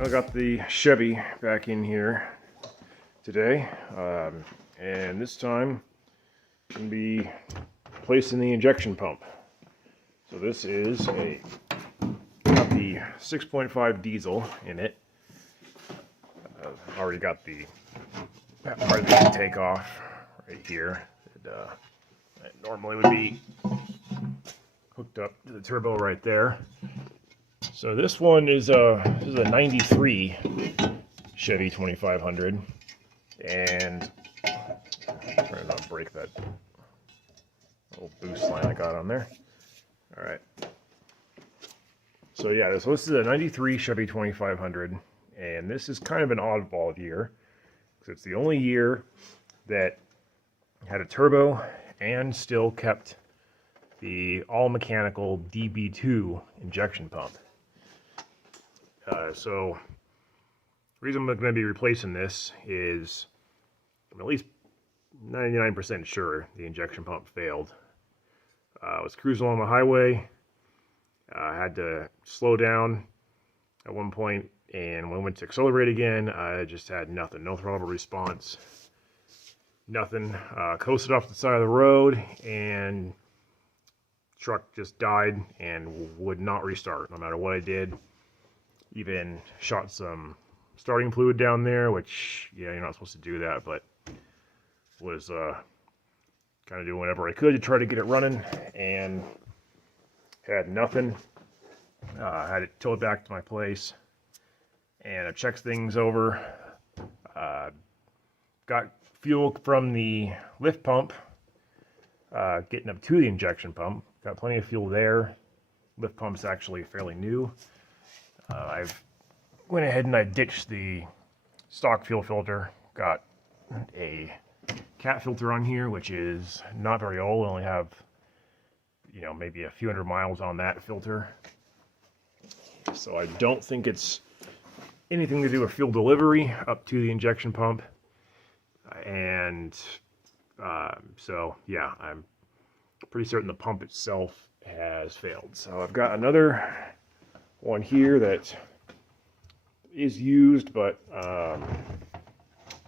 I got the Chevy back in here today, and this time I'm going to be replacing the injection pump. So this is got the 6.5 diesel in it. I've already got the part of the intake off right here. That normally would be hooked up to the turbo right there. So this one is a 93 Chevy 2500, and I'm trying not to break that little boost line I got on there. All right. So yeah, this is a 93 Chevy 2500, and this is kind of an oddball year because it's the only year that had a turbo and still kept the all-mechanical DB2 injection pump. So the reason I'm going to be replacing this is I'm at least 99% sure the injection pump failed. I was cruising along the highway. I had to slow down at one point, and when I went to accelerate again, I just had nothing. No throttle response. Nothing. Coasted off the side of the road, and truck just died and would not restart no matter what I did. Even shot some starting fluid down there, which, yeah, you're not supposed to do that, but was kind of doing whatever I could to try to get it running, and had nothing. Had it towed back to my place, and I checked things over. Got fuel from the lift pump, getting up to the injection pump. Got plenty of fuel there. Lift pump's actually fairly new. I've went ahead and I ditched the stock fuel filter. Got a cat filter on here, which is not very old. I only have, maybe a few hundred miles on that filter. So I don't think it's anything to do with fuel delivery up to the injection pump. And so yeah, I'm pretty certain the pump itself has failed. So I've got another one here that is used, but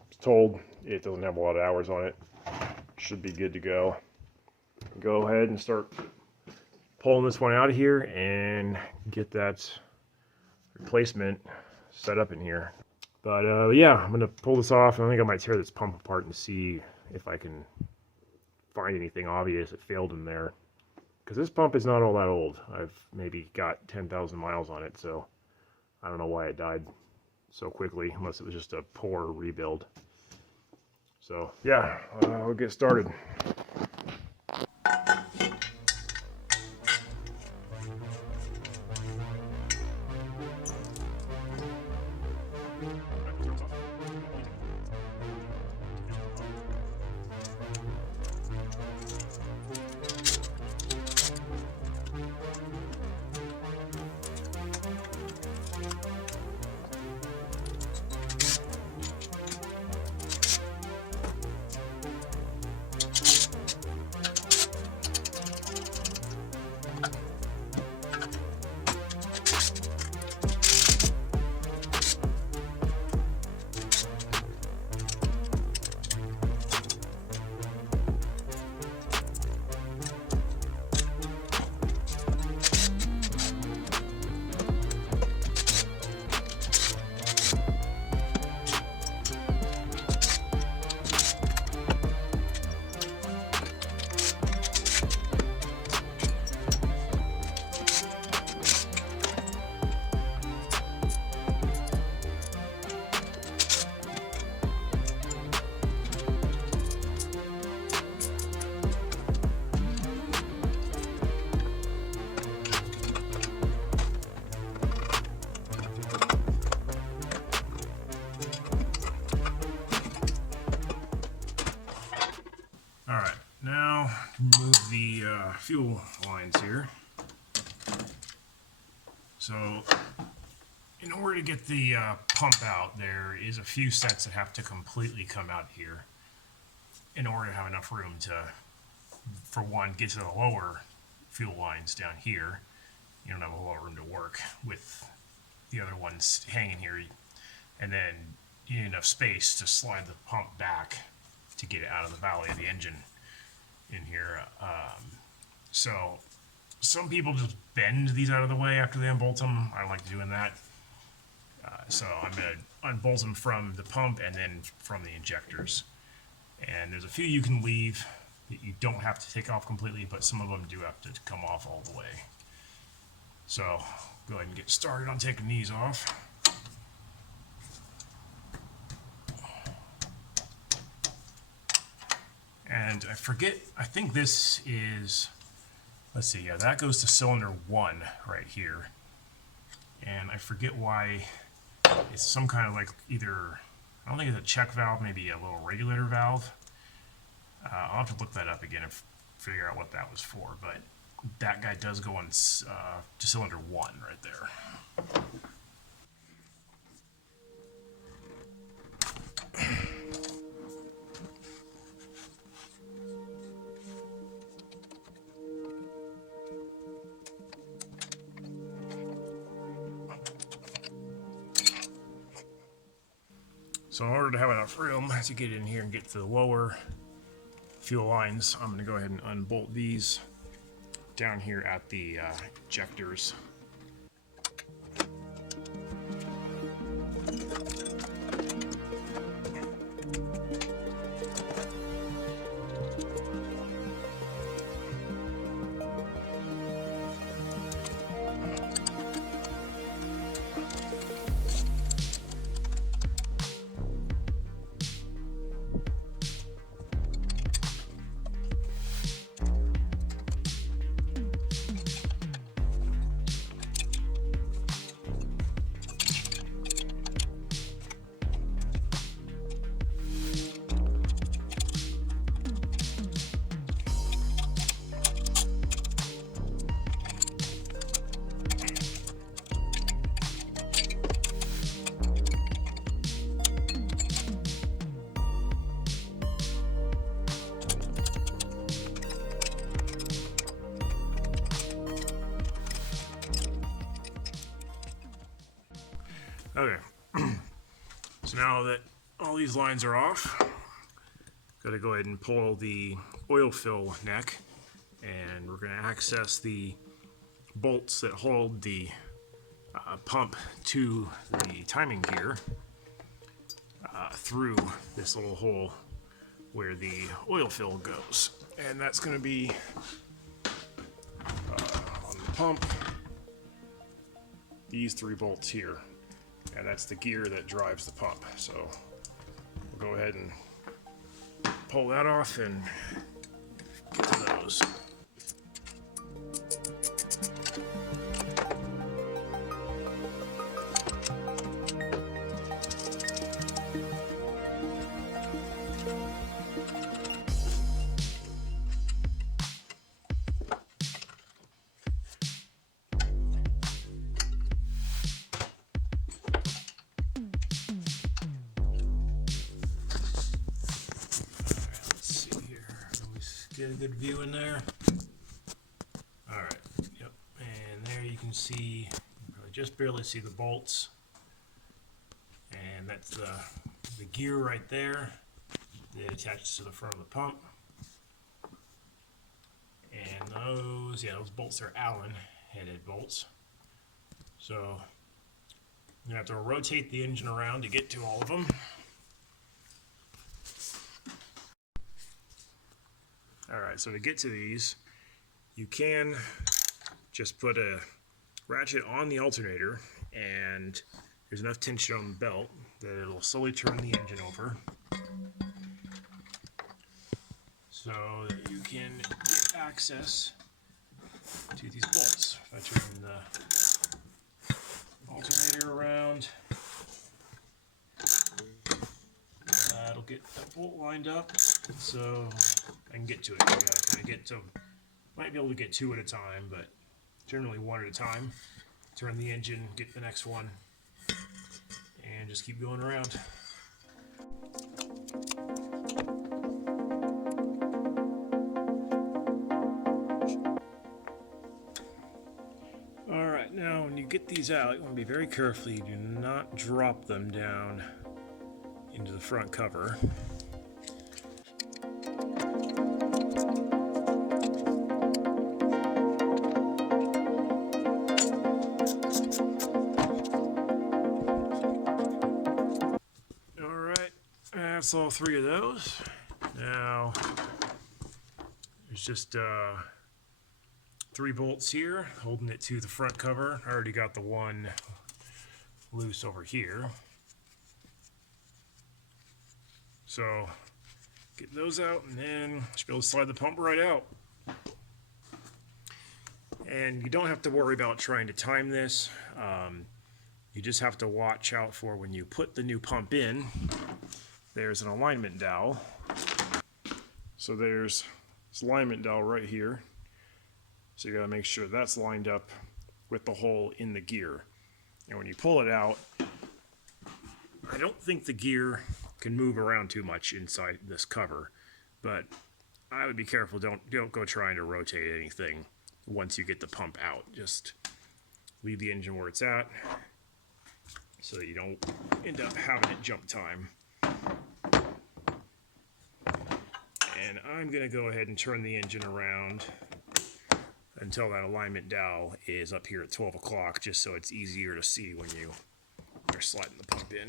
it's told it doesn't have a lot of hours on it. Should be good to go. Go ahead and start pulling this one out of here and get that replacement set up in here. But yeah, I'm gonna pull this off, and I think I might tear this pump apart and see if I can find anything obvious that failed in there. Because this pump is not all that old. I've maybe got 10,000 miles on it, so I don't know why it died so quickly, unless it was just a poor rebuild. So yeah, we'll get started. Alright, now move the fuel lines here. So, in order to get the pump out, there is a few sets that have to completely come out here in order to have enough room to, for one, get to the lower fuel lines down here. You don't have a whole lot of room to work with the other one's hanging here, and then you need enough space to slide the pump back to get it out of the valley of the engine in here. So some people just bend these out of the way after they unbolt them. I don't like doing that. So I'm going to unbolt them from the pump and then from the injectors. And there's a few you can leave that you don't have to take off completely, but some of them do have to come off all the way. So go ahead and get started on taking these off. And I forget, I think this is, let's see, yeah, that goes to cylinder 1 right here. And I forget why it's some kind of like either, I don't think it's a check valve, maybe a little regulator valve. I'll have to look that up again and figure out what that was for, but that guy does go on to cylinder 1 right there. So in order to have enough room to get in here and get to the lower fuel lines, I'm going to go ahead and unbolt these down here at the injectors. Okay, so now that all these lines are off, got to go ahead and pull the oil fill neck, and we're going to access the bolts that hold the pump to the timing gear through this little hole where the oil fill goes. And that's going to be on the pump, these 3 bolts here. And that's the gear that drives the pump. So we'll go ahead and pull that off and get to those. Get a good view in there. Alright, yep, and there you can see, you probably just barely see the bolts, and that's the gear right there that attaches to the front of the pump. And those bolts are Allen headed bolts. So you're gonna have to rotate the engine around to get to all of them. Alright, so to get to these, you can just put a ratchet on the alternator, and there's enough tension on the belt that it'll slowly turn the engine over so that you can get access to these bolts. If I turn the alternator around, that'll get that bolt lined up, so I can get to it. You gotta kind of get to, might be able to get 2 at a time, but generally 1 at a time. Turn the engine, get the next one, and just keep going around. Alright, now when you get get these out, you want to be very careful. You do not drop them down into the front cover. Alright, that's all three of those. Now, there's just 3 bolts here holding it to the front cover. I already got the one loose over here. So get those out and then should be able to slide the pump right out. And you don't have to worry about trying to time this. You just have to watch out for when you put the new pump in, there's an alignment dowel. So there's this alignment dowel right here. So you got to make sure that's lined up with the hole in the gear. And when you pull it out, I don't think the gear can move around too much inside this cover, but I would be careful. Don't go trying to rotate anything once you get the pump out. Just leave the engine where it's at so that you don't end up having it jump time. And I'm going to go ahead and turn the engine around until that alignment dowel is up here at 12 o'clock, just so it's easier to see when you are sliding the pump in.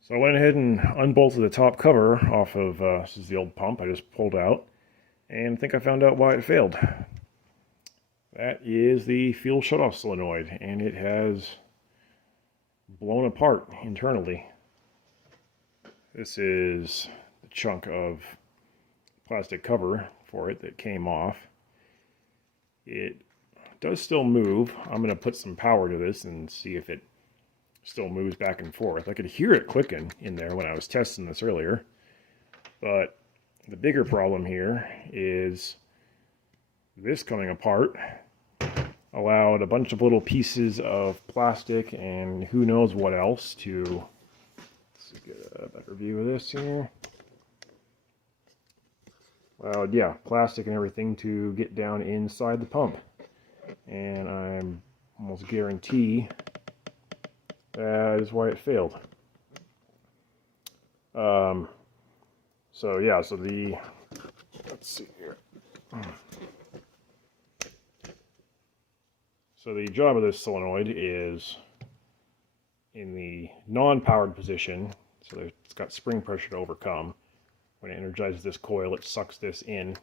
So I went ahead and unbolted the top cover off of, this is the old pump I just pulled out, and I think I found out why it failed. That is the fuel shutoff solenoid, and it has blown apart internally. This is the chunk of plastic cover for it that came off. It does still move. I'm going to put some power to this and see if it still moves back and forth. I could hear it clicking in there when I was testing this earlier, but the bigger problem here is this coming apart allowed a bunch of little pieces of plastic and who knows what else to, let's get a better view of this here. Well, yeah, plastic and everything to get down inside the pump, and I'm almost guarantee that is why it failed. So yeah, so let's see here. So the job of this solenoid is in the non-powered position, so it's got spring pressure to overcome. When it energizes this coil, it sucks this in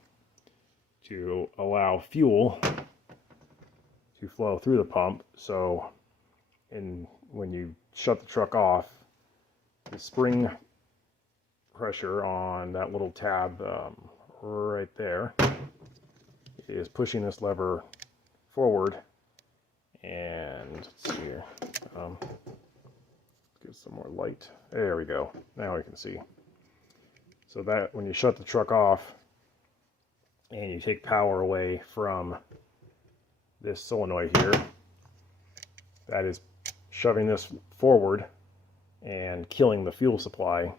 to allow fuel to flow through the pump. So when you shut the truck off, the spring pressure on that little tab right there is pushing this lever forward. And let's see here, let's get some more light. There we go. Now we can see. So that when you shut the truck off and you take power away from this solenoid here, that is shoving this forward and killing the fuel supply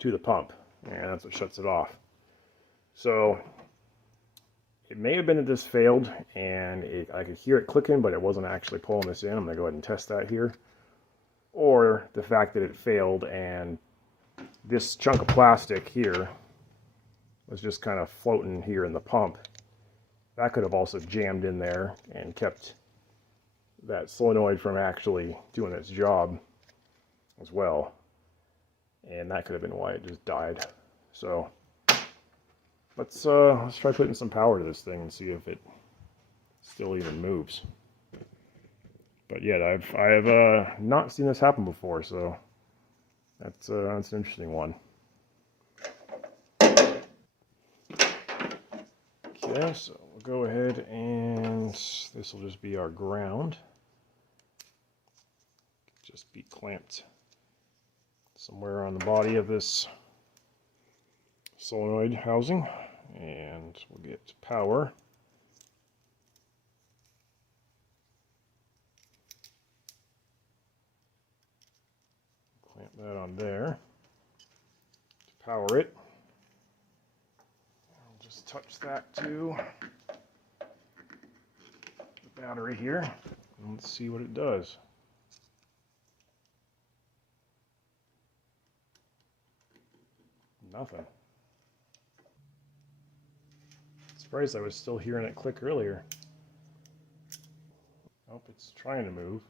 to the pump, and that's what shuts it off. So it may have been that this failed and I could hear it clicking, but it wasn't actually pulling this in. I'm going to go ahead and test that here. Or the fact that it failed and this chunk of plastic here was just kind of floating here in the pump. That could have also jammed in there and kept that solenoid from actually doing its job as well, and that could have been why it just died. So let's try putting some power to this thing and see if it still even moves. But yet I have not seen this happen before, so that's an interesting one. Okay, so we'll go ahead and this will just be our ground. Just be clamped somewhere on the body of this solenoid housing, and we'll get power. Clamp that on there to power it. I'll just touch that to the battery here, and let's see what it does. Nothing. Surprised I was still hearing it click earlier. Oh, it's trying to move.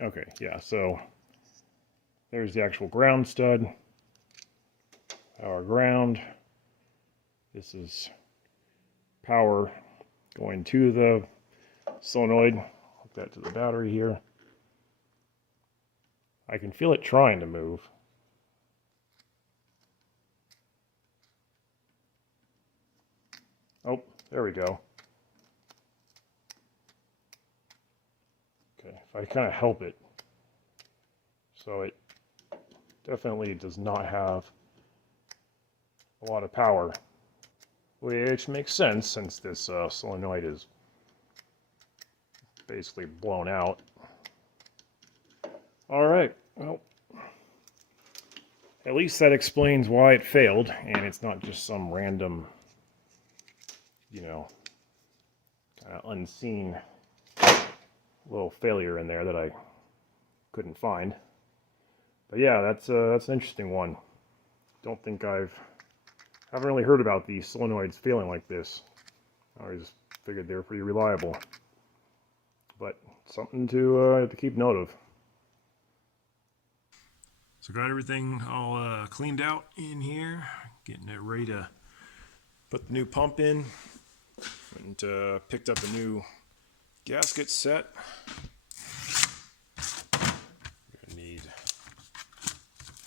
Okay, yeah, so there's the actual ground stud. Power ground. This is power going to the solenoid. Hook that to the battery here. I can feel it trying to move. Oh, there we go. Okay, if I kind of help it. So it definitely does not have a lot of power, which makes sense since this solenoid is basically blown out. All right, well, at least that explains why it failed, and it's not just some random, you know, kind of unseen little failure in there that I couldn't find. But yeah, that's an interesting one. Don't think haven't really heard about these solenoids failing like this. I always figured they were pretty reliable, but something to keep note of. So got everything all cleaned out in here, getting it ready to put the new pump in, and picked up a new gasket set. Gonna need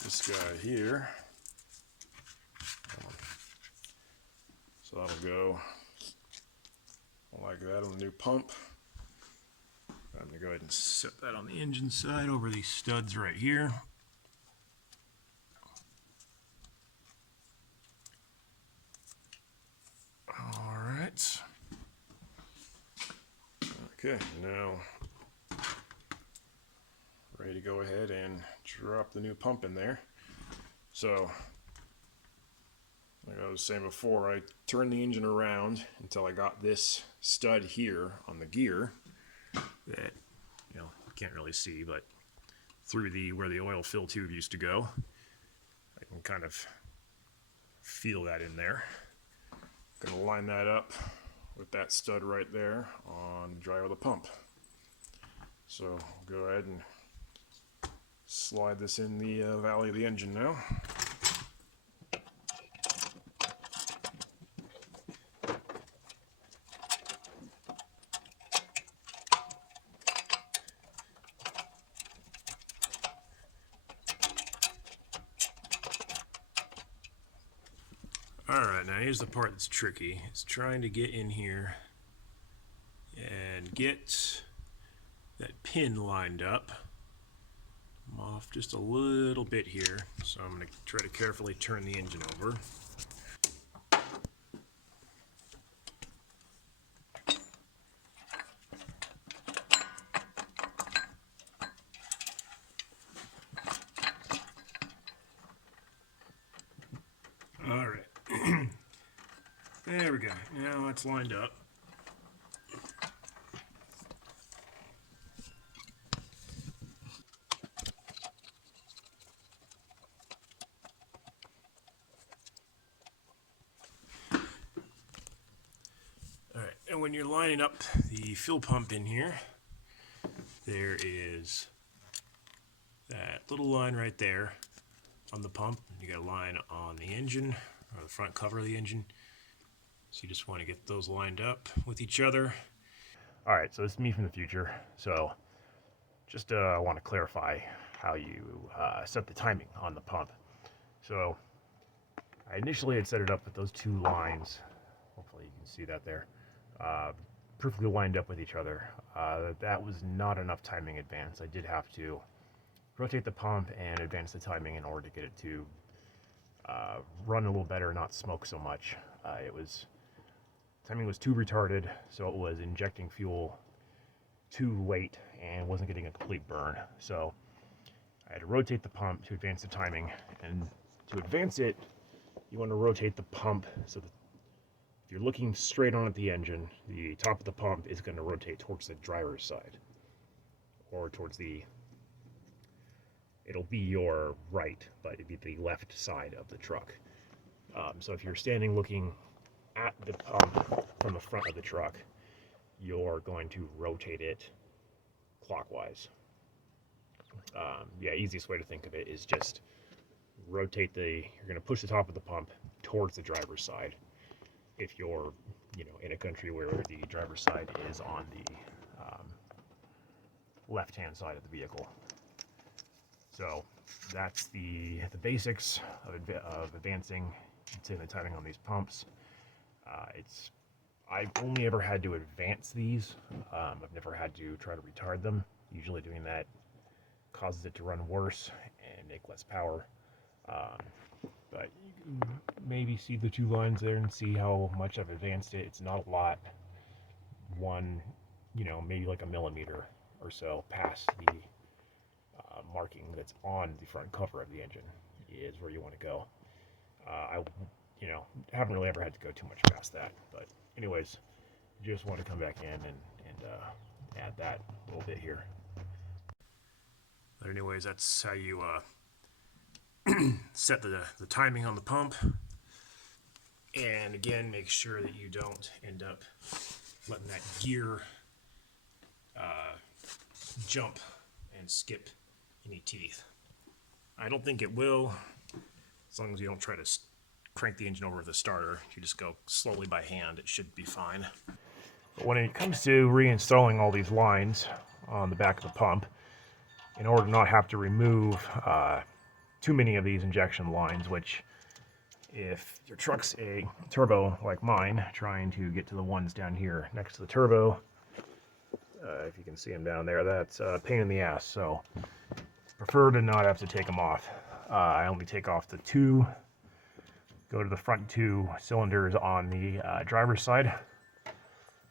this guy here. So that'll go like that on the new pump. I'm gonna go ahead and set that on the engine side over these studs right here. Alright. Okay, now ready to go ahead and drop the new pump in there. So, like I was saying before, I turned the engine around until I got this stud here on the gear that, you can't really see, but through where the oil fill tube used to go, I can kind of feel that in there. Gonna line that up with that stud right there on the drive of the pump. So I'll go ahead and slide this in the valley of the engine now. Alright, now here's the part that's tricky. It's trying to get in here and get that pin lined up. I'm off just a little bit here, so I'm going to try to carefully turn the engine over. Alright. There we go. Now it's lined up. Alright, and when you're lining up the fuel pump in here, there is that little line right there on the pump. You got a line on the engine, or the front cover of the engine. So you just want to get those lined up with each other. Alright, so this is me from the future. So just want to clarify how you set the timing on the pump. So I initially had set it up with those two lines. Hopefully you can see that there. Perfectly lined up with each other. That was not enough timing advance. I did have to rotate the pump and advance the timing in order to get it to run a little better, not smoke so much. Timing was too retarded, so it was injecting fuel too late and wasn't getting a complete burn. So I had to rotate the pump to advance the timing, and to advance it, you want to rotate the pump so that if you're looking straight on at the engine, the top of the pump is going to rotate towards the driver's side, or towards the, it'll be your right, but it'd be the left side of the truck. So if you're standing looking at the pump from the front of the truck, you're going to rotate it clockwise. Yeah, easiest way to think of it is just rotate you're going to push the top of the pump towards the driver's side. If you're, in a country where the driver's side is on the left-hand side of the vehicle. So that's the basics of advancing the timing on these pumps. I've only ever had to advance these. I've never had to try to retard them. Usually doing that causes it to run worse and make less power. But you can maybe see the two lines there and see how much I've advanced it. It's not a lot. Maybe like a millimeter or so past the marking that's on the front cover of the engine is where you want to go. I haven't really ever had to go too much past that. But anyways, just want to come back in and add that a little bit here. But anyways, that's how you set the timing on the pump. And again, make sure that you don't end up letting that gear jump and skip any teeth. I don't think it will, as long as you don't try to crank the engine over with a starter. If you just go slowly by hand, it should be fine. But when it comes to reinstalling all these lines on the back of the pump, in order to not have to remove too many of these injection lines, which if your truck's a turbo like mine, trying to get to the ones down here next to the turbo, if you can see them down there, that's a pain in the ass. So prefer to not have to take them off. I only take off the two, go to the front two cylinders on the driver's side.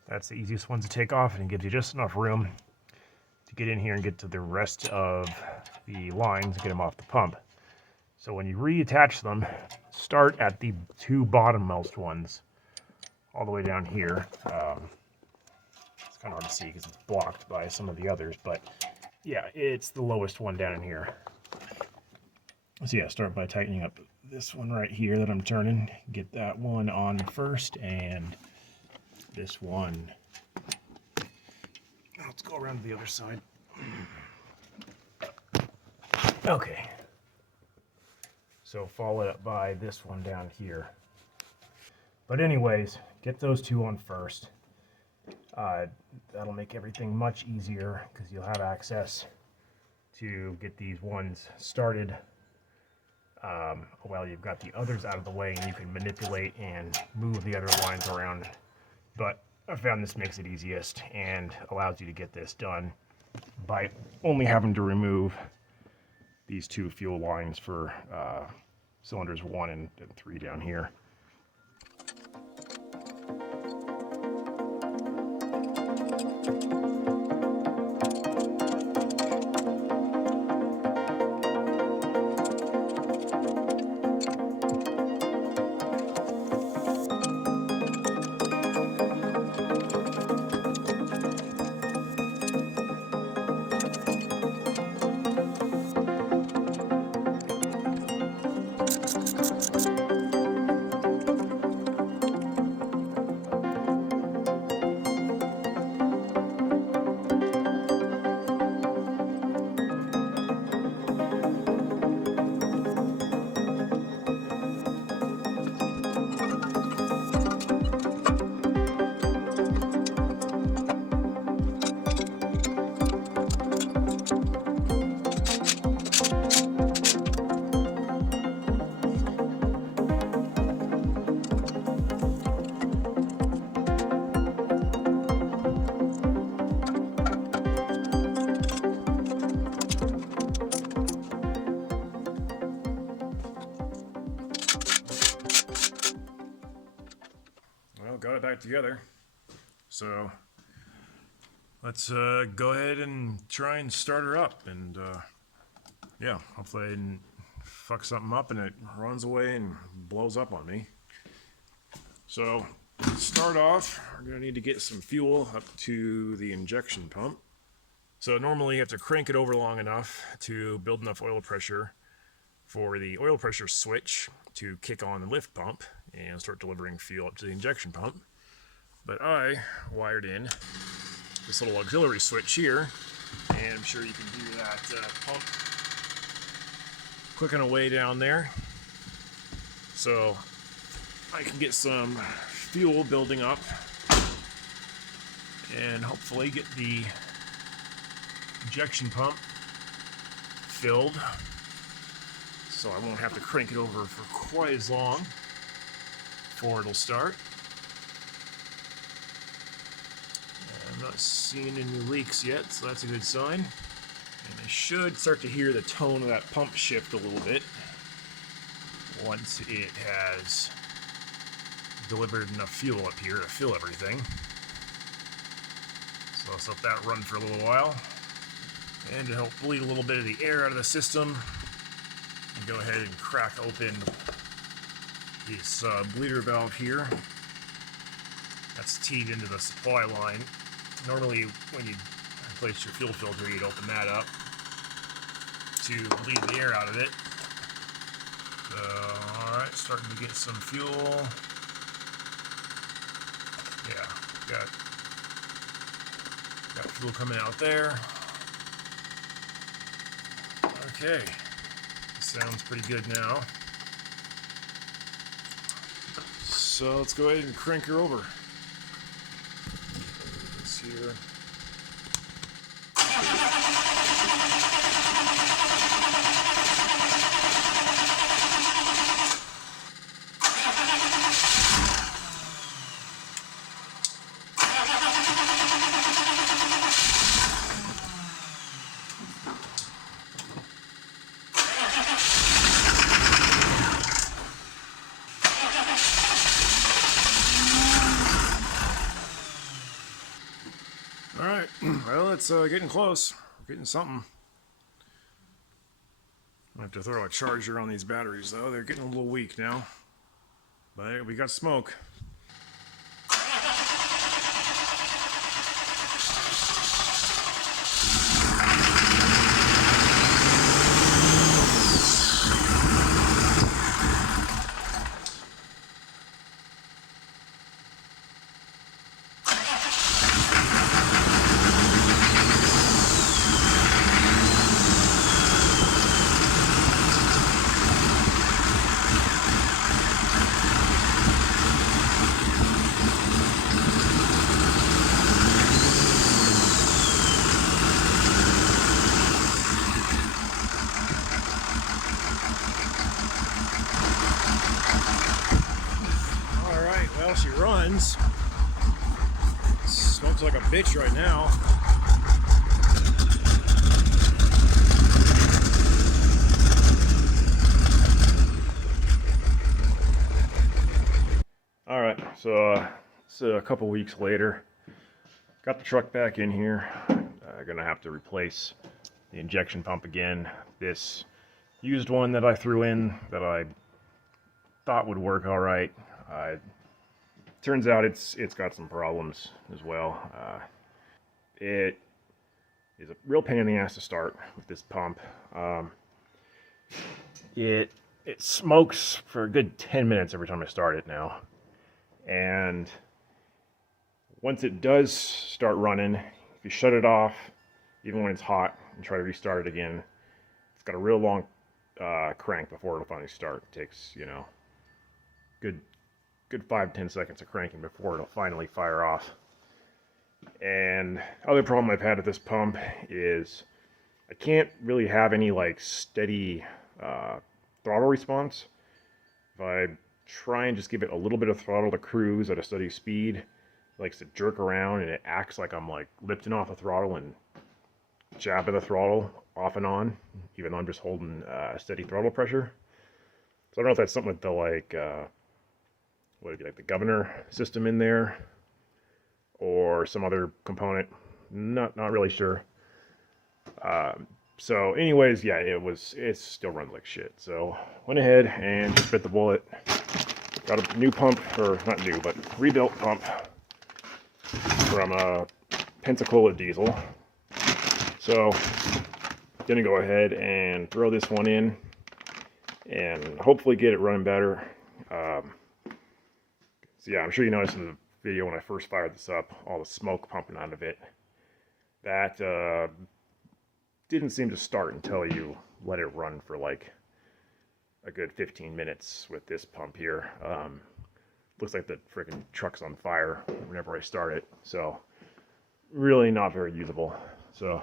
That's the easiest ones to take off, and it gives you just enough room to get in here and get to the rest of the lines and get them off the pump. So when you reattach them, start at the two bottommost ones all the way down here. It's kind of hard to see because it's blocked by some of the others, but yeah, it's the lowest one down in here. So yeah, start by tightening up this one right here that I'm turning. Get that one on first, and this one. Let's go around to the other side. Okay. So follow it up by this one down here. But anyways, get those two on first. That'll make everything much easier because you'll have access to get these ones started while you've got the others out of the way, and you can manipulate and move the other lines around. But I found this makes it easiest and allows you to get this done by only having to remove these two fuel lines for cylinders 1 and 3 down here. Got it back together. So let's go ahead and try and start her up, and yeah, hopefully I didn't fuck something up and it runs away and blows up on me. So, to start off, we're going to need to get some fuel up to the injection pump. So normally you have to crank it over long enough to build enough oil pressure for the oil pressure switch to kick on the lift pump and start delivering fuel up to the injection pump. But I wired in this little auxiliary switch here, and I'm sure you can hear that pump clicking away down there. So I can get some fuel building up and hopefully get the injection pump filled, so I won't have to crank it over for quite as long before it'll start. I'm not seeing any leaks yet, so that's a good sign. And I should start to hear the tone of that pump shift a little bit once it has delivered enough fuel up here to fill everything. So I'll let that run for a little while. And to help bleed a little bit of the air out of the system, and go ahead and crack open this bleeder valve here. That's teed into the supply line. Normally, when you replace your fuel filter, you'd open that up to bleed the air out of it. So, alright, starting to get some fuel. Yeah, got fuel coming out there. Okay, sounds pretty good now. So let's go ahead and crank her over. This here. Alright, well, it's getting close. We're getting something. I have to throw a charger on these batteries, though. They're getting a little weak now. But we got smoke. Well, she runs. Smokes like a bitch right now. Alright, so it's a couple weeks later. Got the truck back in here. Gonna have to replace the injection pump again. This used one that I threw in that I thought would work alright. Turns out it's got some problems as well. It is a real pain in the ass to start with this pump. It smokes for a good 10 minutes every time I start it now. And once it does start running, if you shut it off, even when it's hot, and try to restart it again, it's got a real long crank before it'll finally start. It takes, you know, good 5-10 seconds of cranking before it'll finally fire off. And other problem I've had with this pump is I can't really have any like steady throttle response. If I try and just give it a little bit of throttle to cruise at a steady speed, it likes to jerk around and it acts like I'm like lifting off the throttle and jabbing the throttle off and on, even though I'm just holding steady throttle pressure. So I don't know if that's something with the like what would it be, like the governor system in there, or some other component. not really sure. So anyways, yeah, it still runs like shit. So went ahead and just bit the bullet. Got a new pump, or not new, but rebuilt pump from Pensacola Diesel. So gonna go ahead and throw this one in and hopefully get it running better. So yeah, I'm sure you noticed in the video when I first fired this up, all the smoke pumping out of it. That didn't seem to start until you let it run for like a good 15 minutes with this pump here. Looks like the freaking truck's on fire whenever I start it. So really not very usable. So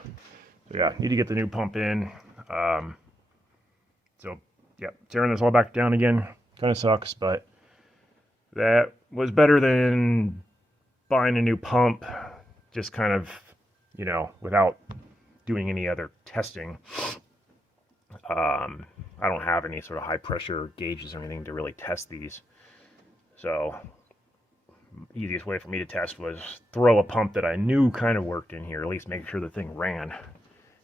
yeah, need to get the new pump in. So yeah, tearing this all back down again kind of sucks, but that was better than buying a new pump just kind of, you know, without doing any other testing. I don't have any sort of high pressure gauges or anything to really test these. So easiest way for me to test was throw a pump that I knew kind of worked in here, at least make sure the thing ran.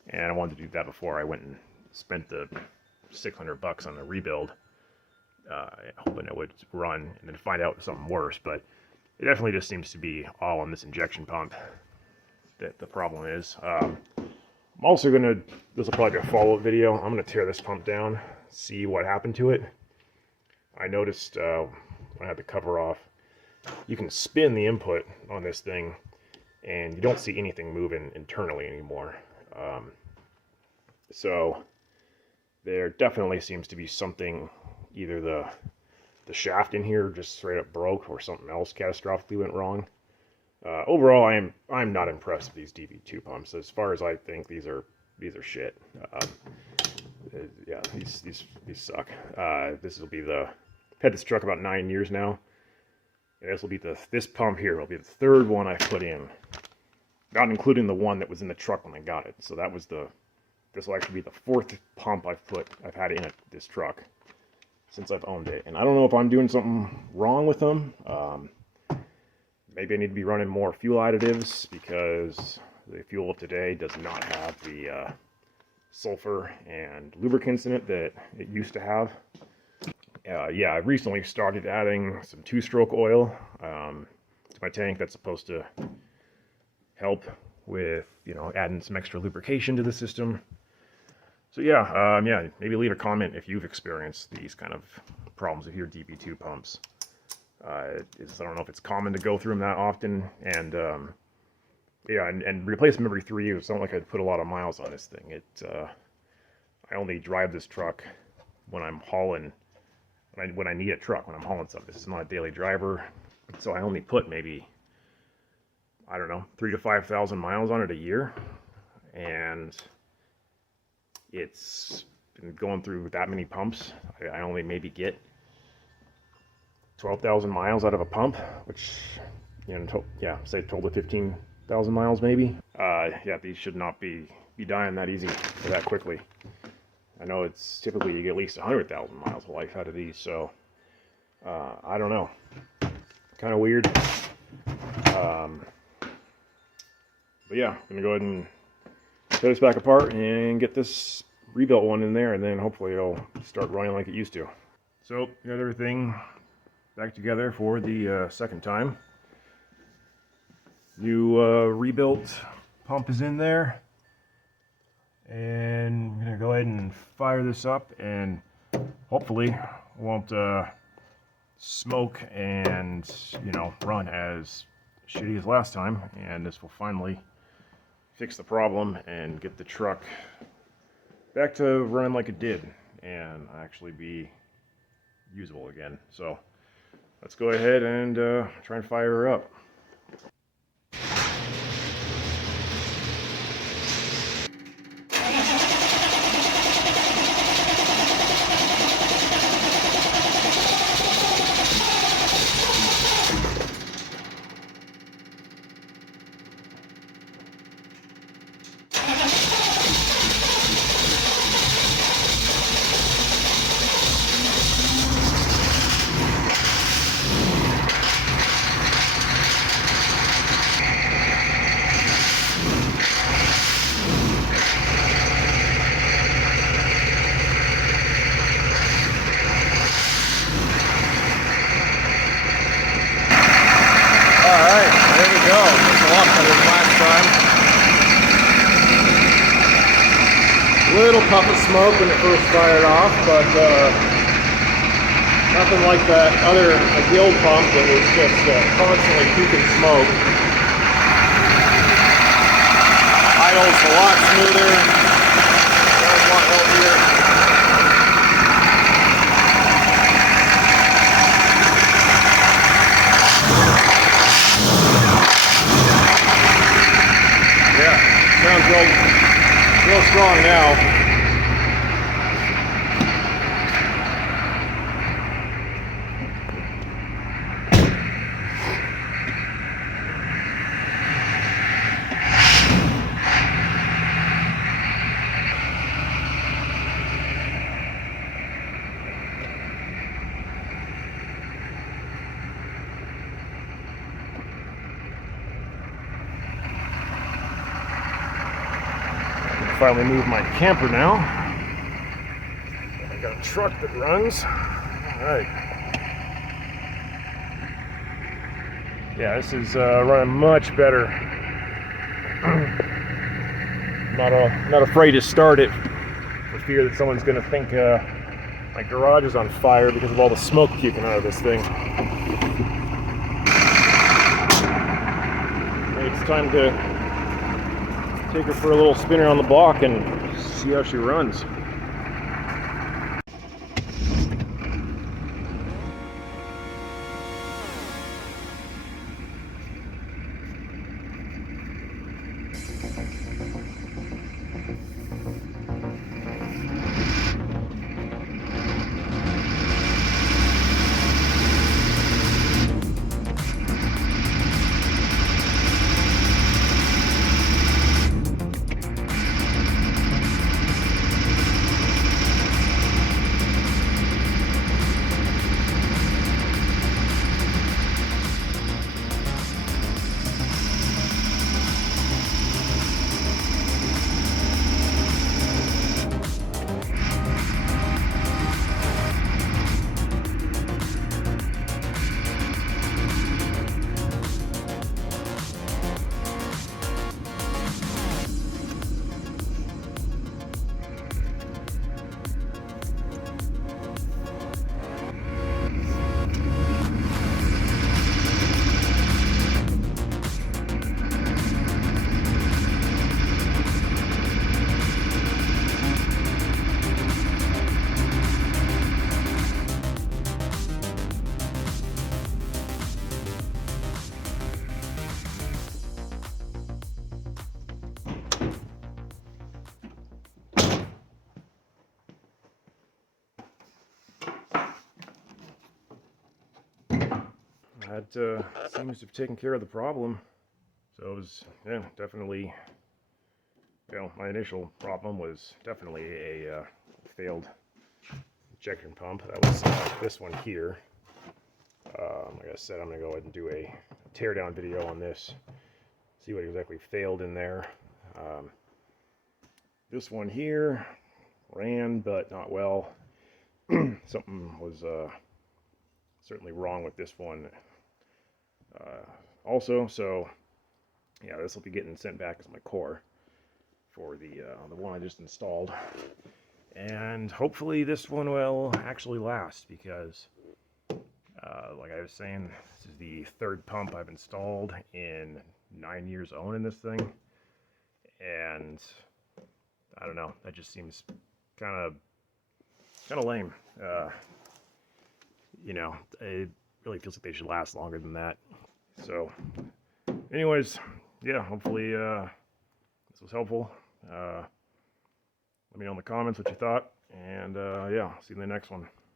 And I wanted to do that before I went and spent the $600 on a rebuild, hoping it would run, and then find out something worse. But it definitely just seems to be all on this injection pump that the problem is. I'm also gonna, this will probably be a follow-up video. I'm gonna tear this pump down, see what happened to it. I noticed when I had the cover off, you can spin the input on this thing and you don't see anything moving internally anymore. So there definitely seems to be something, either the shaft in here just straight up broke or something else catastrophically went wrong. Overall, I'm not impressed with these DB2 pumps. As far as I think, these are shit. Yeah, these suck. This will be I've had this truck about 9 years now. And this will be this pump here will be the third one I've put in, not including the one that was in the truck when I got it. So that was this will actually be the fourth pump I've had in this truck since I've owned it. And I don't know if I'm doing something wrong with them. Maybe I need to be running more fuel additives, because the fuel of today does not have the sulfur and lubricants in it that it used to have. Yeah, I recently started adding some two-stroke oil to my tank. That's supposed to help with, you know, adding some extra lubrication to the system. So yeah, yeah, maybe leave a comment if you've experienced these kind of problems with your DB2 pumps. I don't know if it's common to go through them that often, and yeah, and replace them every 3 years. It's not like I'd put a lot of miles on this thing. I only drive this truck when I'm hauling, when I need a truck, when I'm hauling something. This is not a daily driver, so I only put maybe, I don't know, 3,000 to 5,000 miles on it a year, and it's been going through that many pumps. I only maybe get 12,000 miles out of a pump, which, you know, yeah, say 12 to 15,000 miles maybe. Yeah, these should not be dying that easy or that quickly. I know it's typically you get at least 100,000 miles of life out of these, so I don't know. Kind of weird. But yeah, I'm gonna go ahead and set this back apart and get this rebuilt one in there, and then hopefully it'll start running like it used to. So got everything back together for the second time. New rebuilt pump is in there, and I'm gonna go ahead and fire this up, and hopefully won't smoke and, you know, run as shitty as last time, and this will finally fix the problem and get the truck back to running like it did and actually be usable again. So let's go ahead and try and fire her up. better than last time. Little puff of smoke when it first fired off, but nothing like that other guild pump that was just constantly puking smoke. Idle's a lot smoother, a lot healthier. Yeah, sounds real strong now. Finally move my camper now. I got a truck that runs. Alright. Yeah, this is running much better. Not afraid to start it for fear that someone's going to think my garage is on fire because of all the smoke puking out of this thing. It's time to take her for a little spin around the block and see how she runs. That seems to have taken care of the problem. So it was, yeah, definitely, my initial problem was definitely a failed injection pump. That was this one here. Like I said, I'm going to go ahead and do a teardown video on this, see what exactly failed in there. This one here ran, but not well. Something was certainly wrong with this one also, so yeah, this will be getting sent back as my core for the one I just installed, and hopefully this one will actually last, because like I was saying, this is the third pump I've installed in 9 years owning this thing, and I don't know, that just seems kind of lame. It really feels like they should last longer than that. So anyways, yeah, hopefully this was helpful. Let me know in the comments what you thought, and yeah, I'll see you in the next one.